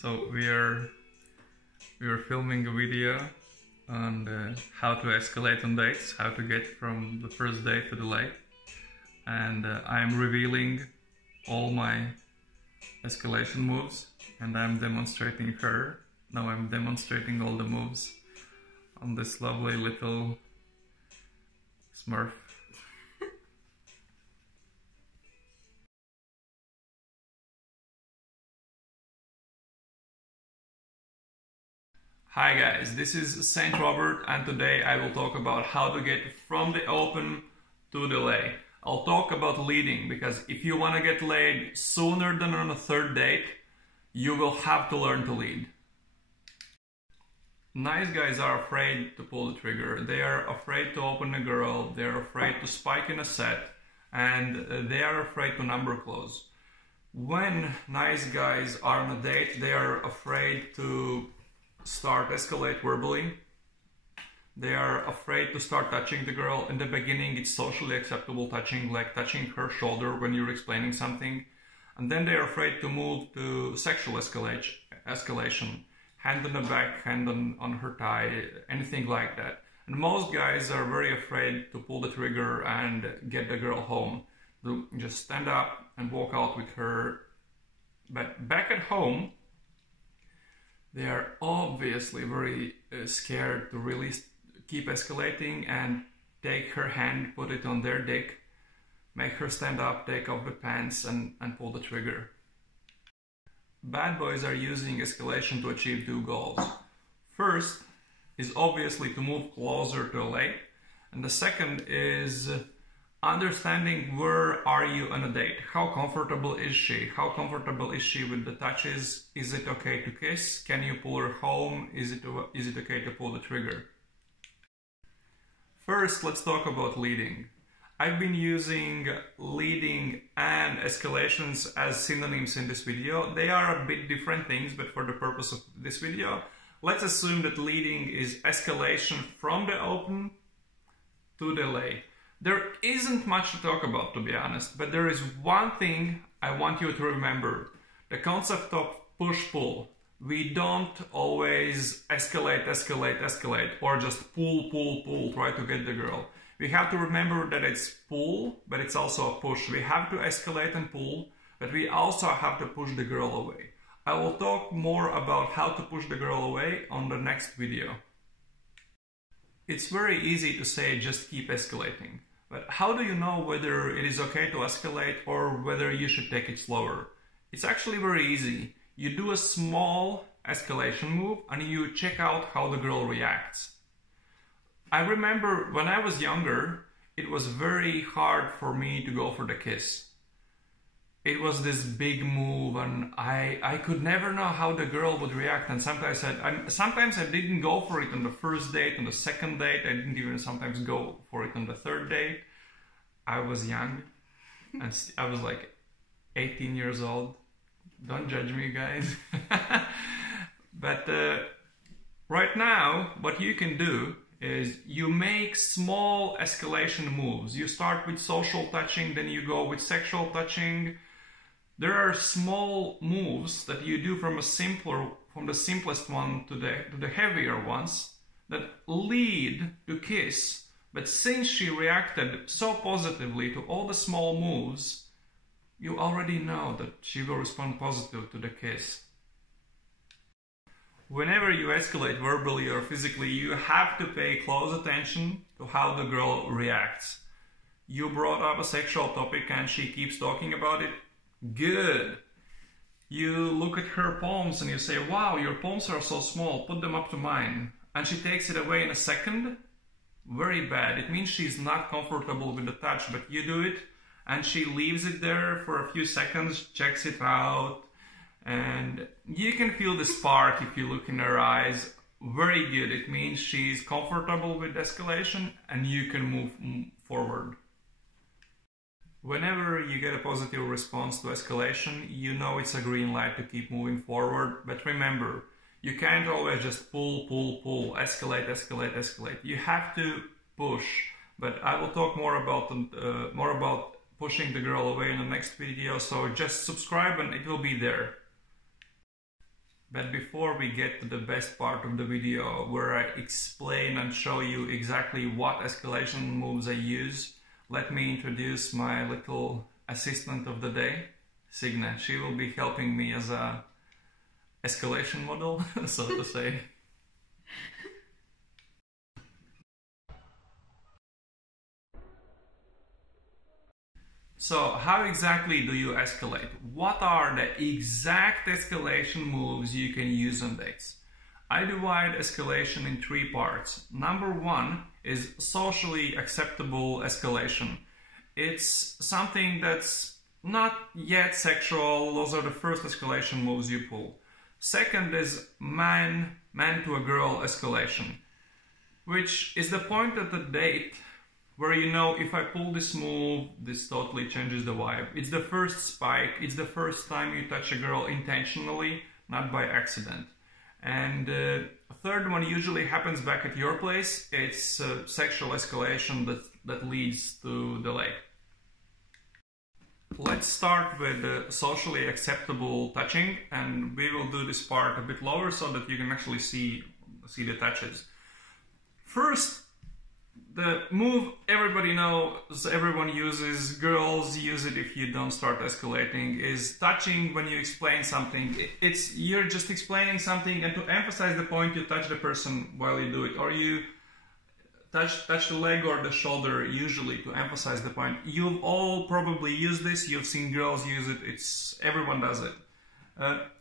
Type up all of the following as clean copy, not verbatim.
So we are filming a video on how to escalate on dates, how to get from the first date to the late, and I'm revealing all my escalation moves, and I'm demonstrating her. Now I'm demonstrating all the moves on this lovely little Smurf. Hi guys, this is Saint Robert, and today I will talk about how to get from the open to the lay. I'll talk about leading, because if you want to get laid sooner than on a third date, you will have to learn to lead. Nice guys are afraid to pull the trigger. They are afraid to open a girl, they're afraid to spike in a set, and they are afraid to number close. When nice guys are on a date, they are afraid to start escalate verbally. They are afraid to start touching the girl. In the beginning, it's socially acceptable touching, like touching her shoulder when you're explaining something. And then they're afraid to move to sexual escalation. Hand on the back, hand on her thigh, anything like that. And most guys are very afraid to pull the trigger and get the girl home. They'll just stand up and walk out with her. But back at home, they are obviously very scared to really keep escalating and take her hand, put it on their dick, make her stand up, take off the pants and pull the trigger. Bad boys are using escalation to achieve two goals. First is obviously to move closer to a lay, and the second is understanding where are you on a date. How comfortable is she? How comfortable is she with the touches? Is it okay to kiss? Can you pull her home? Is it okay to pull the trigger? First, let's talk about leading. I've been using leading and escalations as synonyms in this video. They are a bit different things, but for the purpose of this video, let's assume that leading is escalation from the open to the lay. There isn't much to talk about, to be honest, but there is one thing I want you to remember. The concept of push-pull. We don't always escalate, or just pull, try to get the girl. We have to remember that it's pull, but it's also a push. We have to escalate and pull, but we also have to push the girl away. I will talk more about how to push the girl away on the next video. It's very easy to say just keep escalating. But how do you know whether it is okay to escalate or whether you should take it slower? It's actually very easy. You do a small escalation move and you check out how the girl reacts. I remember when I was younger, it was very hard for me to go for the kiss. It was this big move and I could never know how the girl would react, and sometimes I didn't go for it on the first date, on the second date, I didn't even sometimes go for it on the third date. I was young, and I was like 18 years old. Don't judge me, guys. But right now, what you can do is you make small escalation moves. You start with social touching, then you go with sexual touching. There are small moves that you do from the simplest one to the heavier ones that lead to kiss. But since she reacted so positively to all the small moves, you already know that she will respond positive to the kiss. Whenever you escalate verbally or physically, you have to pay close attention to how the girl reacts. You brought up a sexual topic and she keeps talking about it. Good. You look at her palms and you say, wow, your palms are so small, put them up to mine. And she takes it away in a second. Very bad. It means she's not comfortable with the touch, but you do it and she leaves it there for a few seconds, checks it out, and you can feel the spark if you look in her eyes. Very good. It means she's comfortable with escalation and you can move forward. Whenever you get a positive response to escalation, you know it's a green light to keep moving forward. But remember, you can't always just pull, escalate. You have to push. But I will talk more about pushing the girl away in the next video. So just subscribe and it will be there. But before we get to the best part of the video, where I explain and show you exactly what escalation moves I use, let me introduce my little assistant of the day, Signe. She will be helping me as a escalation model, so to say. So how exactly do you escalate? What are the exact escalation moves you can use on dates? I divide escalation in 3 parts. Number 1 is socially acceptable escalation. It's something that's not yet sexual. Those are the first escalation moves you pull. Second is man to a girl escalation, which is the point at the date where you know, if I pull this move, this totally changes the vibe. It's the first spike. It's the first time you touch a girl intentionally, not by accident. And the third one usually happens back at your place. It's sexual escalation that leads to delay. Let's start with socially acceptable touching, and we will do this part a bit lower so that you can actually see the touches. First, the move everybody knows, everyone uses, girls use it if you don't start escalating, is touching when you explain something. You're just explaining something, and to emphasize the point, you touch the person while you do it, or you touch the leg or the shoulder, usually to emphasize the point. You've all probably used this, you've seen girls use it, everyone does it.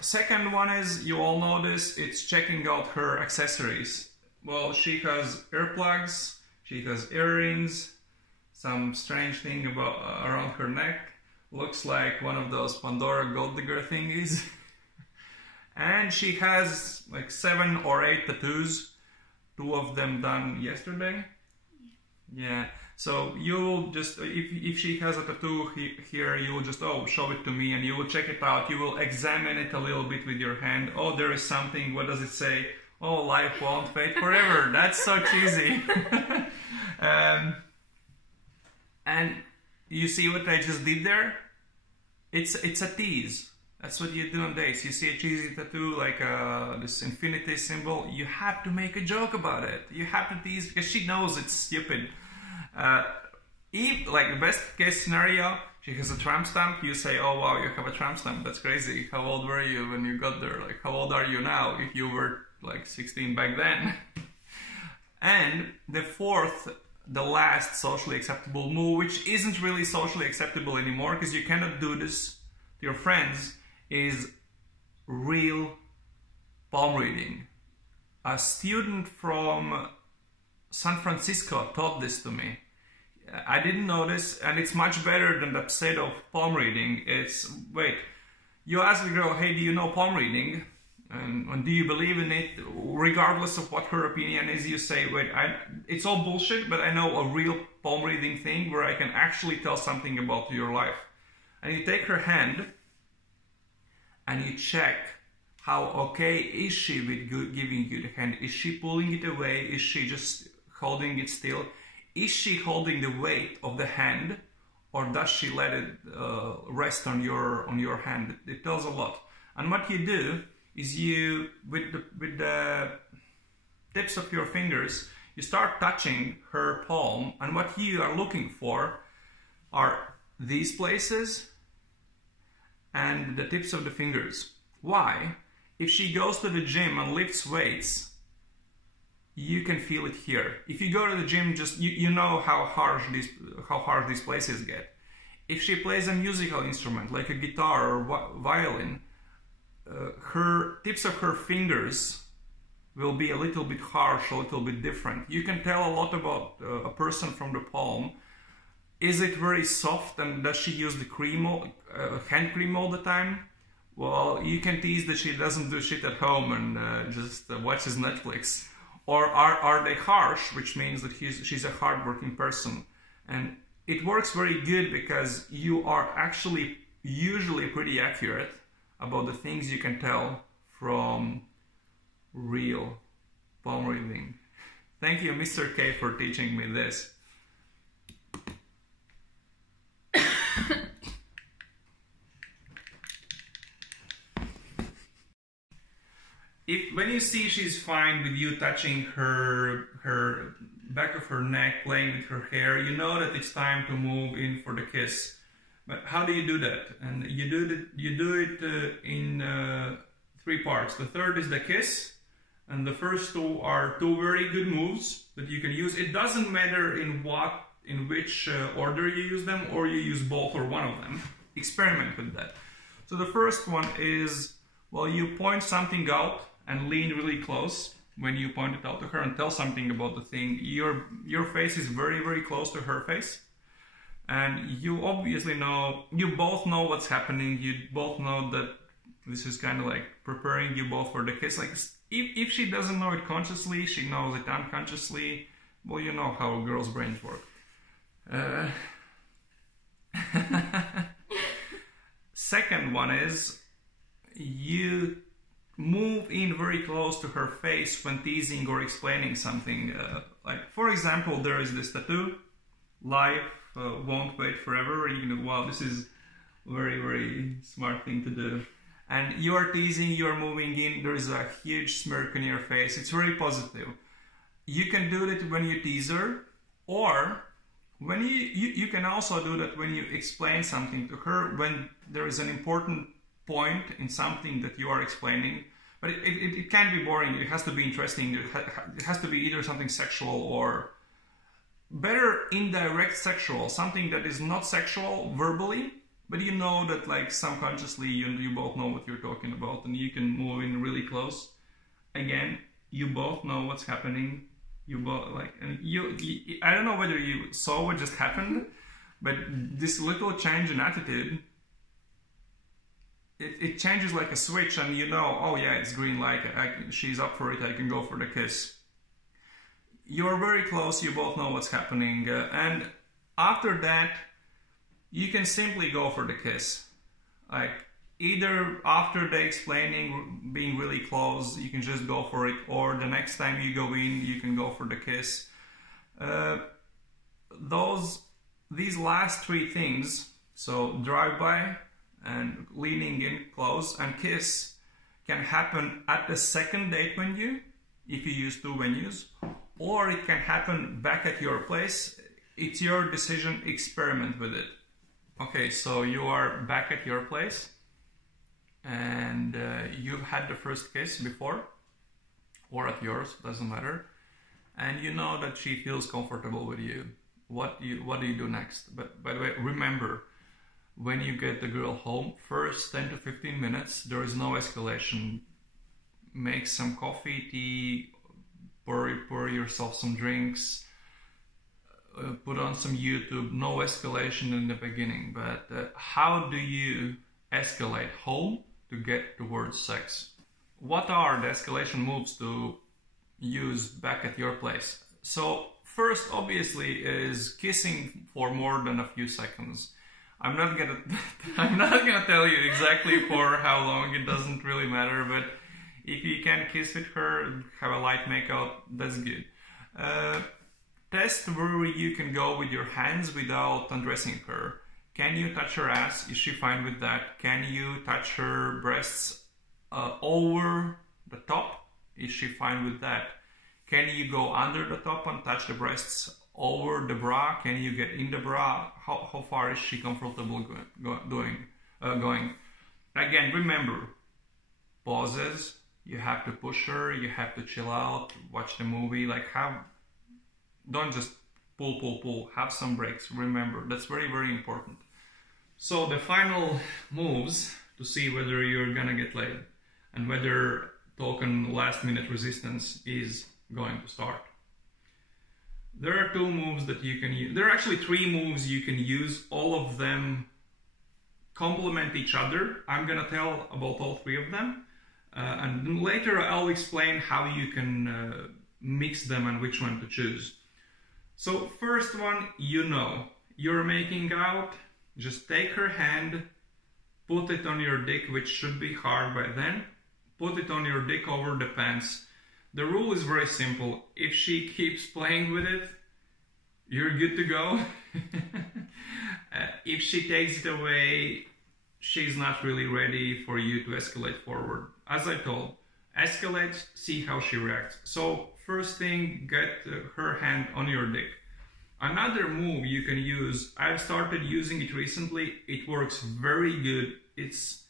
Second one is, you all know this, it's checking out her accessories. Well, she has earplugs, she has earrings, some strange thing around her neck, looks like one of those Pandora gold digger thingies. And she has like 7 or 8 tattoos, 2 of them done yesterday. Yeah, so you'll just, if she has a tattoo here, you will just, show it to me, and you will check it out, you will examine it a little bit with your hand. Oh, there is something, what does it say? Oh, life won't fade forever. That's so cheesy. And you see what I just did there? It's a tease. That's what you do on dates. You see a cheesy tattoo like this infinity symbol. You have to make a joke about it. You have to tease because she knows it's stupid. Like best case scenario, she has a tramp stamp. You say, "Oh wow, you have a tramp stamp. That's crazy. How old were you when you got there? Like, how old are you now? If you were like 16 back then." And the fourth, the last socially acceptable move, which isn't really socially acceptable anymore because you cannot do this to your friends, is real palm reading. A student from San Francisco taught this to me. I didn't know this, and it's much better than the pseudo palm reading. Wait, you ask the girl, "Hey, do you know palm reading? And do you believe in it?" Regardless of what her opinion is, you say, "Wait, it's all bullshit, but I know a real palm reading thing where I can actually tell something about your life." And you take her hand and you check how okay is she with giving you the hand. Is she pulling it away? Is she just holding it still? Is she holding the weight of the hand, or does she let it rest on your hand? It tells a lot. And what you do is you, with the tips of your fingers, you start touching her palm, and what you are looking for are these places and the tips of the fingers. Why? If she goes to the gym and lifts weights, you can feel it here. If you go to the gym, just you know how harsh these places get. If she plays a musical instrument like a guitar or violin, her tips of her fingers will be a little bit harsh, a little bit different. You can tell a lot about a person from the palm. Is it very soft, and does she use the hand cream all the time? Well, you can tease that she doesn't do shit at home and just watches Netflix. Or are they harsh, which means that she's a hardworking person. And it works very good because you are actually usually pretty accurate about the things you can tell from real palm reading. Thank you, Mr. K, for teaching me this. when you see she's fine with you touching her back of her neck, playing with her hair, you know that it's time to move in for the kiss. But how do you do that? And you do it in 3 parts. The third is the kiss, and the first 2 are 2 very good moves that you can use. It doesn't matter in which order you use them, or you use both or one of them. Experiment with that. So the first one is, well, you point something out and lean really close when you point it out to her and tell something about the thing. Your face is very, very close to her face. And you obviously know, you both know what's happening. You both know that this is kind of like preparing you both for the kiss. Like, if she doesn't know it consciously, she knows it unconsciously. Well, you know how girls' brains work. Second one is, you move in very close to her face when teasing or explaining something. Like, for example, there is this tattoo, life won't wait forever. You know, wow, this is very, very smart thing to do. And you are teasing, you are moving in, there is a huge smirk on your face. It's very positive. You can do that when you tease her, or when you can also do that when you explain something to her, when there is an important point in something that you are explaining. But it can't be boring, it has to be interesting, it has to be either something sexual or better indirect sexual, something that is not sexual verbally, but you know that like subconsciously you both know what you're talking about, and you can move in really close. Again, you both know what's happening. You both like, and you I don't know whether you saw what just happened, but this little change in attitude, it changes like a switch, and you know, oh yeah, it's green light, she's up for it, I can go for the kiss. You're very close, you both know what's happening, and after that, you can simply go for the kiss. Like, either after the explaining, being really close, you can just go for it, or the next time you go in, you can go for the kiss. These last 3 things, so drive-by, and leaning in close, and kiss, can happen at the second date venue, if you use 2 venues, or it can happen back at your place. It's your decision, experiment with it. Okay, so you are back at your place, and you've had the first kiss before, or at yours, doesn't matter, and you know that she feels comfortable with you. What do you do next? But by the way, remember, when you get the girl home, first 10 to 15 minutes, there is no escalation. Make some coffee, tea, pour yourself some drinks, put on some YouTube. No escalation in the beginning. But how do you escalate home to get towards sex? What are the escalation moves to use back at your place? So first, obviously, is kissing for more than a few seconds. I'm not gonna tell you exactly for how long, it doesn't really matter, but if you can kiss with her, have a light makeout, that's good. Test where you can go with your hands without undressing her. Can you touch her ass? Is she fine with that? Can you touch her breasts over the top? Is she fine with that? Can you go under the top and touch the breasts over the bra? Can you get in the bra? How far is she comfortable going? Again, remember, pauses. You have to push her. You have to chill out. Watch the movie. Don't just pull. Have some breaks. Remember, that's very, very important. So the final moves to see whether you're gonna get laid and whether token last-minute resistance is going to start. There are 2 moves that you can use. There are actually 3 moves you can use. All of them complement each other. I'm gonna tell about all 3 of them. And later I'll explain how you can mix them and which one to choose. So first one, you're making out, just take her hand, put it on your dick, which should be hard by then, put it on your dick over the pants. The rule is very simple. If she keeps playing with it, you're good to go. If she takes it away, she's not really ready for you to escalate forward. As I told, escalate, see how she reacts. So first thing, get her hand on your dick. Another move you can use, I've started using it recently, it works very good. It's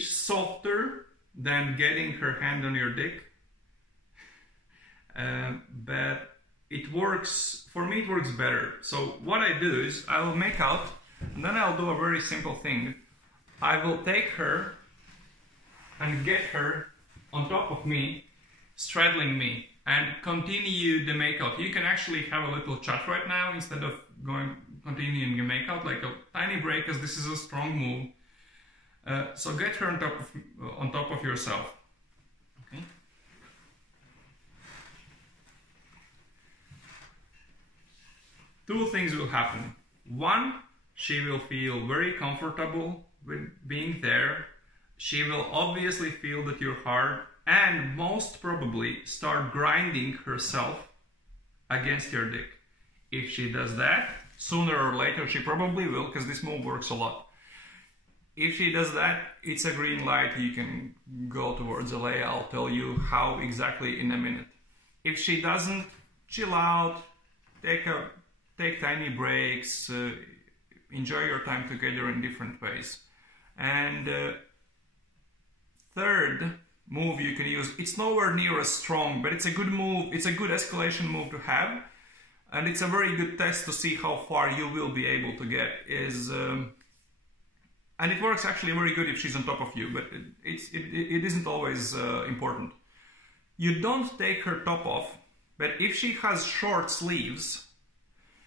softer than getting her hand on your dick, but it works, for me it works better. So what I do is I will make out, and then I'll do a very simple thing. I will take her and get her on top of me, straddling me, and continue the makeout. You can actually have a little chat right now instead of continuing the makeout, like a tiny break, because this is a strong move. So get her on top of yourself. Okay. Two things will happen. One, she will feel very comfortable with being there. She will obviously feel that you're hard, and most probably start grinding herself against your dick. If she does that, sooner or later she probably will, because this move works a lot. If she does that, it's a green light, you can go towards LA. I'll tell you how exactly in a minute. If she doesn't, chill out, take tiny breaks, enjoy your time together in different ways. And third move you can use, it's nowhere near as strong, but it's a good move, it's a good escalation move to have, and it's a very good test to see how far you will be able to get, and it works actually very good if she's on top of you, but it isn't always important. You don't take her top off, but if she has short sleeves,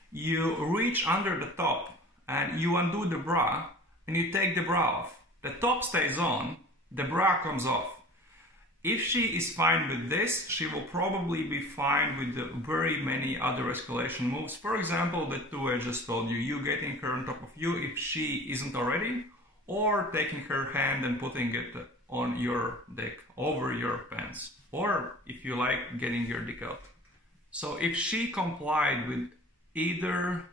you reach under the top and you undo the bra and you take the bra off. The top stays on, the bra comes off. If she is fine with this, she will probably be fine with the very many other escalation moves. For example, the two I just told you, you getting her on top of you if she isn't already, or taking her hand and putting it on your dick, over your pants, or if you like, getting your dick out. So if she complied with either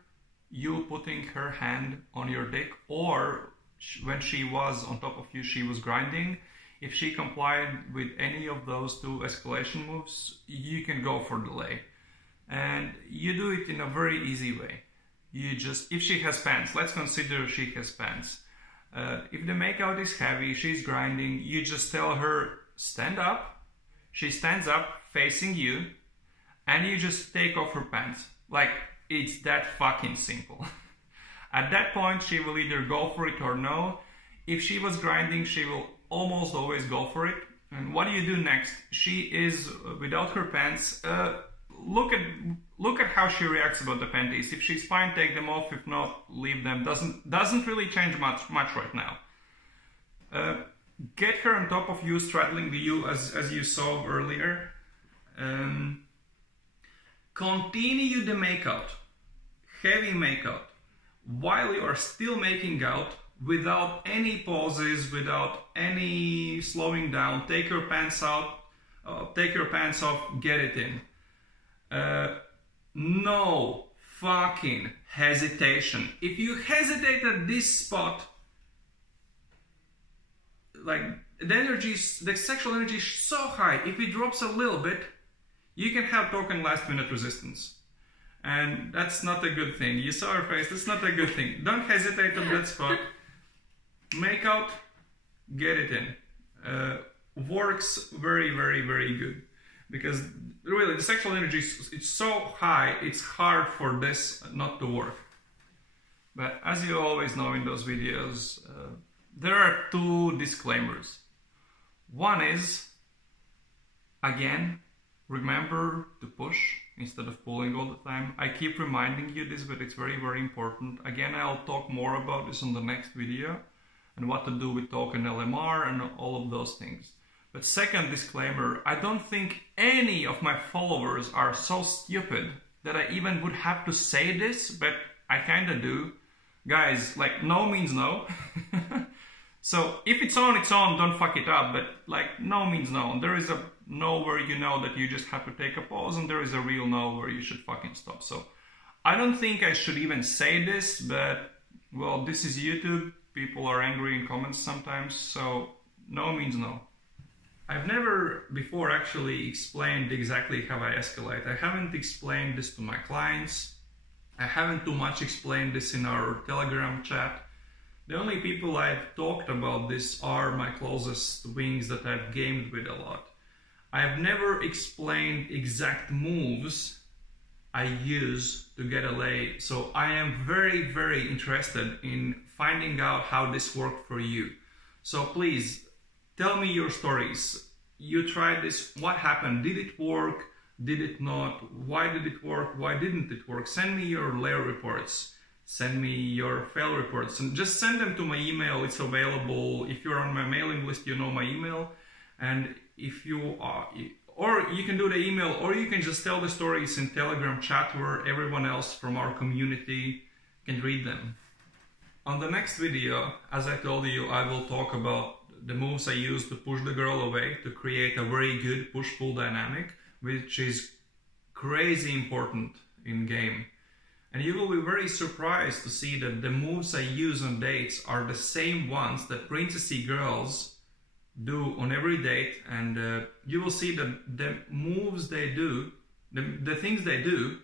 you putting her hand on your dick, or when she was on top of you, she was grinding, if she complied with any of those two escalation moves, you can go for delay. And you do it in a very easy way. You just, if she has pants, let's consider she has pants. If the makeout is heavy, she's grinding, you just tell her, stand up. She stands up facing you, and you just take off her pants. Like, it's that fucking simple. At that point, she will either go for it or no. If she was grinding, she will almost always go for it. And what do you do next? She is without her pants. Look at how she reacts about the panties. If she's fine, take them off. If not, leave them. Doesn't really change much right now. Get her on top of you, straddling you as you saw earlier. Continue the makeout, heavy makeout, while you are still making out, without any pauses, without any slowing down. Take your pants out, take your pants off, get it in. No fucking hesitation. If you hesitate at this spot, like the sexual energy is so high, if it drops a little bit, you can have token last minute resistance. And that's not a good thing. You saw her face, that's not a good thing. Don't hesitate on that spot. Make out, get it in. Works very, very, very good. Because really the sexual energy it's so high, it's hard for this not to work. But as you always know in those videos, there are two disclaimers. One is, again, remember to push instead of pulling all the time. I keep reminding you this, but it's very, very important. Again, I'll talk more about this on the next video and what to do with token LMR and all of those things. But second disclaimer, I don't think any of my followers are so stupid that I even would have to say this, but I kinda do. Guys, like, no means no. So if it's on, don't fuck it up, but like, no means no. There is a no where you know that you just have to take a pause, and there is a real no where you should fucking stop. So I don't think I should even say this, but well, this is YouTube. People are angry in comments sometimes, so no means no. I've never before actually explained exactly how I escalate. I haven't explained this to my clients. I haven't too much explained this in our Telegram chat. The only people I've talked about this are my closest wings that I've gamed with a lot. I've never explained exact moves I use to get a lay, so I am very, very interested in finding out how this worked for you. So please, tell me your stories. You tried this, what happened? Did it work? Did it not? Why did it work? Why didn't it work? Send me your layer reports. Send me your fail reports. And just send them to my email. It's available. If you're on my mailing list, you know my email. And if you are, or you can do the email, or you can just tell the stories in Telegram chat where everyone else from our community can read them. On the next video, as I told you, I will talk about the moves I use to push the girl away to create a very good push-pull dynamic, which is crazy important in game. And you will be very surprised to see that the moves I use on dates are the same ones that princessy girls do on every date, and you will see that the moves they do, the things they do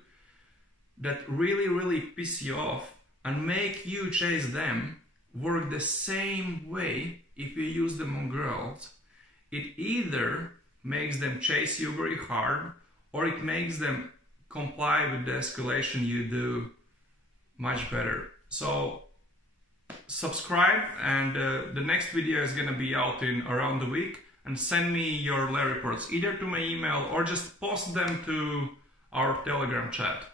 that really piss you off and make you chase them work the same way if you use them on girls. It either makes them chase you very hard, or it makes them comply with the escalation you do much better. So subscribe, and the next video is going to be out in around the week, and send me your layer reports either to my email or just post them to our Telegram chat.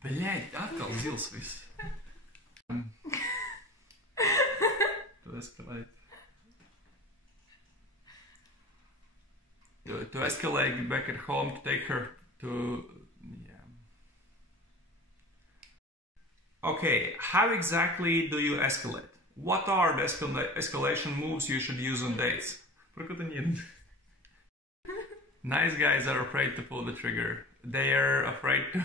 Блять, atkal zils viss. To escalate. To escalate back at home, to take her to... yeah. Okay, how exactly do you escalate? What are the escalation moves you should use on dates? Nice guys are afraid to pull the trigger. They are afraid to...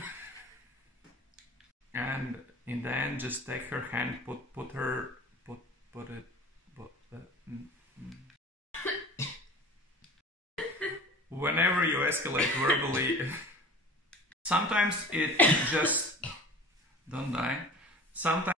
And in the end, just take her hand, put it. Whenever you escalate verbally, sometimes it just don't die. Sometimes